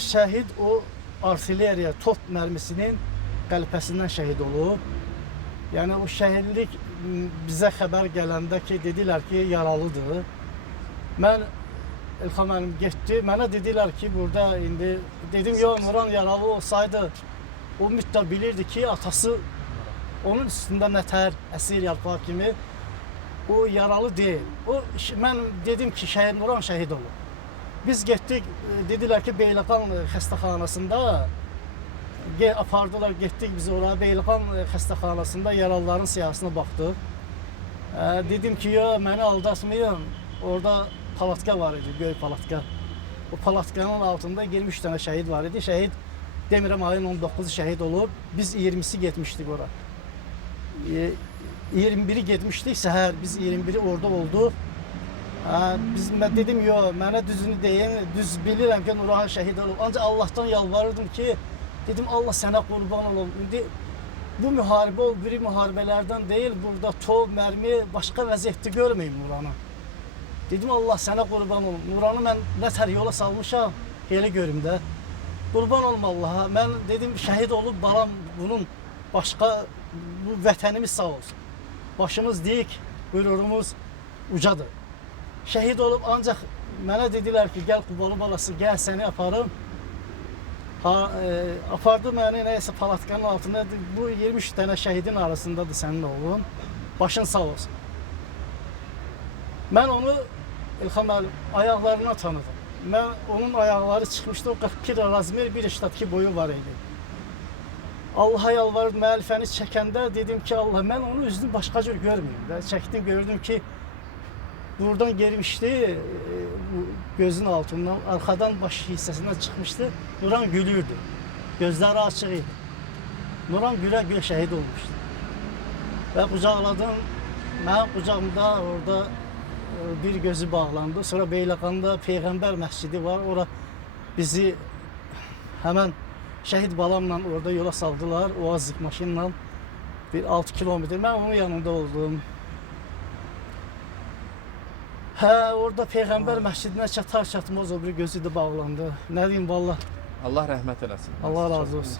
şəhid o artilleriya top mərmisinin qəlpəsindən şəhid olub. Yəni o şəhidlik bizə xəbər gələndə ki, dedilər ki, yaralıdır. Mən İlham müəllim getdi. Mənə dedilər ki, burada indi dedim, yox, Nuran yaralı olsaydı o müddət bilirdi ki, atası onun üstündə nətər, əsir yarpağı kimi o yaralı deyil. Mən dedim ki, Nuran şəhid olub. Biz getdik, dedilər ki, Beyləqan xəstəxanasında apardılar, getdik biz oraya. Beyləqan xəstəxanasında yaralıların siyahısına baxdıq. Dedim ki, ya məni aldatmayın. Orada palatka var idi, böyük palatka. O palatkanın altında 23 dənə şəhid var idi. Şəhid demirəm, ayın 19-u şəhid olub. Biz 20'si getmişdik ora. 21'i getmişdik səhər. Biz 21'i orada olduq. Mən dedim, yo, mənə düzünü deyin, düz bilirəm ki, Nurhan şəhid olub. Ancaq Allahdan yalvarırdım ki, dedim, Allah sənə qurban olub. İndi bu müharibə o biri müharibələrdən deyil, burada top, mərmi, başqa vəziyyətdə görməyim Nurhanı. Dedim, Allah sənə qurban olub. Nurhanı mən nətər yola salmışam, elə görüm də. Qurban olma Allaha. Mən dedim, şəhid olub balam, bunun başqa, bu vətənimiz sağ olsun. Başımız dik, qürurumuz ucadır. Şəhid olub, ancaq mənə dedilər ki, gəl Qubalı balası, gəl səni aparım. Apardı məni nəyəsə palatkanın altında. Bu 23 dənə şəhidin arasındadır sənin oğlun. Başın sağ olsun. Mən onu İlham müəllim ayaqlarına tanıdım. Mən onun ayaqları çıxmışdı, o 42 razmer, 1,2 boyu var idi. Allah'a yalvardım, müəllifəni çəkəndə dedim ki, Allah, mən onun üzünü başqa cür görməyim. Çəkdim, gördüm ki, buradan gelmişti, gözün altından, arkadan baş hissesinden çıkmıştı. Nuran gülürdü. Gözleri açık idi. Nuran gülə gülə şəhid olmuştu. Ve qucaqladım. Mənim qucağımda orada bir gözü bağlandı. Sonra Beyləqanda Peyğəmbər məscidi var. Ora bizi hemen şəhid balamla orada yola saldılar. Oazik maşınla bir 6 kilometre. Ben onun yanında oldum. Orada Peyğəmbər məscidinə çatar çatmaz o bir gözü də bağlandı. Nə deyim, vallah. Allah rəhmət eləsin. Allah razı olsun.